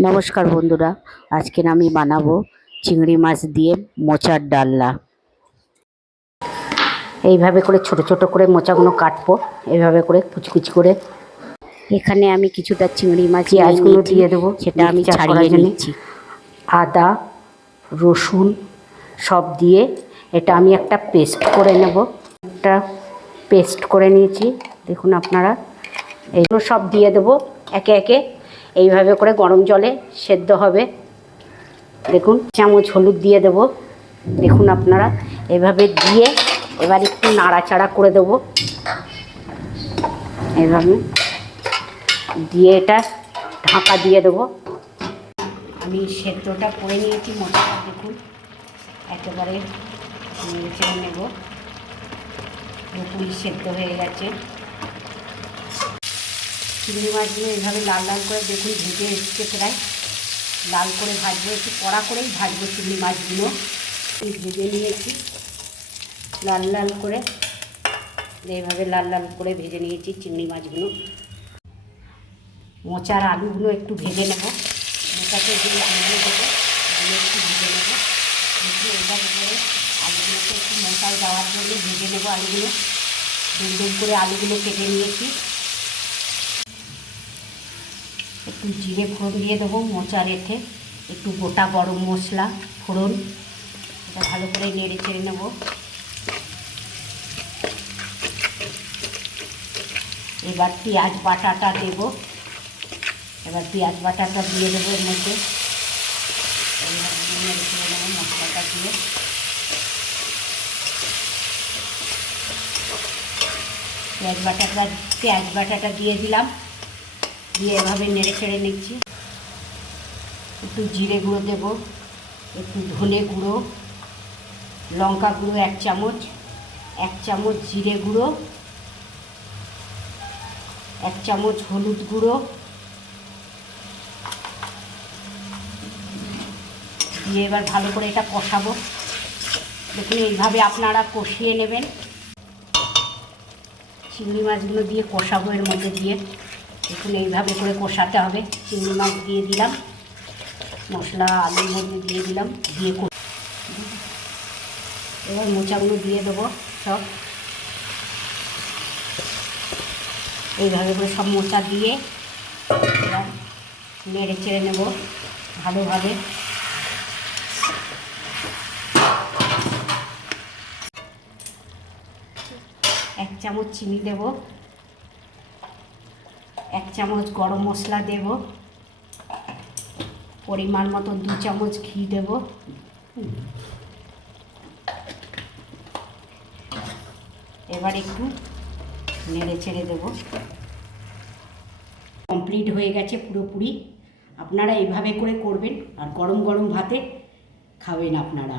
নমস্কার বন্ধুরা আজকে আমি বানাবো চিংড়ি মাছ দিয়ে মোচার ডালনা। এইভাবে করে ছোট ছোট করে মোচাগুলো কাটবো এইভাবে করে কুচি কুচি করে। এখানে আমি কিছুটা চিংড়ি মাছ পেঁয়াজগুলো দিয়ে দেবো, সেটা আমি ছাড়িয়ে নিচ্ছি। আদা রসুন সব দিয়ে এটা আমি একটা পেস্ট করে নেব। একটা পেস্ট করে নিয়েছি দেখুন আপনারা। এগুলো সব দিয়ে দেবো একে একে এইভাবে করে গরম জলে সেদ্ধ হবে। দেখুন, চামচ হলুদ দিয়ে দেব। দেখুন আপনারা, এভাবে দিয়ে এবার একটু নাড়াচাড়া করে দেবো। এভাবে দিয়ে এটা ঢাকা দিয়ে দেবো। আমি সেদ্ধটা করে নিয়েছি মশলা, দেখুন। একেবারে নেব। পুরোপুরি সেদ্ধ হয়ে গেছে। চিংড়ি মাছগুলো এইভাবে লাল লাল করে দেখুন ভেজে এসছে প্রায়। লাল করে ভাজবো, একটু কড়া করেই ভাজবো চিংড়ি মাছগুলো। ভেজে নিয়েছি। লাল লাল করে এইভাবে লাল লাল করে ভেজে নিয়েছি চিংড়ি মাছগুলো। মোচার আলুগুলো একটু ভেজে নেব। মোচাতে যে আলুগুলো দেবো ওগুলো একটু ভেজে নেব। দেখি এবার করে আলুগুলোকে একটু মোচায় দেওয়ার জন্য ভেজে নেব আলুগুলো। দুম দুম করে আলুগুলো কেটে নিয়েছি। একটু জিরে ফোড়ন দিয়ে দেবো, মোচা রেখে একটু গোটা গরম মশলা, ফোড়ন, এটা ভালো করে নেড়ে চেড়ে নেব। এবার পেঁয়াজ বাটাটা দেব। এবার পেঁয়াজ বাটাটা দিয়ে দেবো এর মধ্যে। মশলাটা দিয়ে। পেঁয়াজ বাটাটা পেঁয়াজ বাটাটা দিয়ে দিলাম। দিয়ে এভাবে নেড়ে চেড়ে নিচ্ছি। একটু জিরে গুঁড়ো দেবো, একটু ধনে গুঁড়ো, লঙ্কা গুঁড়ো এক চামচ এক চামচ জিরে গুঁড়ো, এক চামচ হলুদ গুঁড়ো, দিয়ে এবার ভালো করে এটা কষাবো। দেখুন, এইভাবে আপনারা কষিয়ে নেবেন। চিংড়ি মাছগুলো দিয়ে কষাবো এর মধ্যে দিয়ে। দেখুন এইভাবে করে কষাতে হবে। চিংড়ি মাছ দিয়ে দিলাম। মশলা, আলুর মধ্যে দিয়ে দিলাম। দিয়ে এবার মোচাগুলো দিয়ে দেবো সব। এইভাবে করে সব মোচা দিয়ে এবার নেড়ে চেড়ে নেব ভালোভাবে। এক চামচ চিনি দেব। এক চামচ গরম মশলা দেব। পরিমাণ মতো দু চামচ ঘি দেব। এবার একটু নেড়ে ছেড়ে দেবো। কমপ্লিট হয়ে গেছে পুরোপুরি। আপনারা এইভাবে করে করবেন। আর গরম গরম ভাতে খাবেন আপনারা।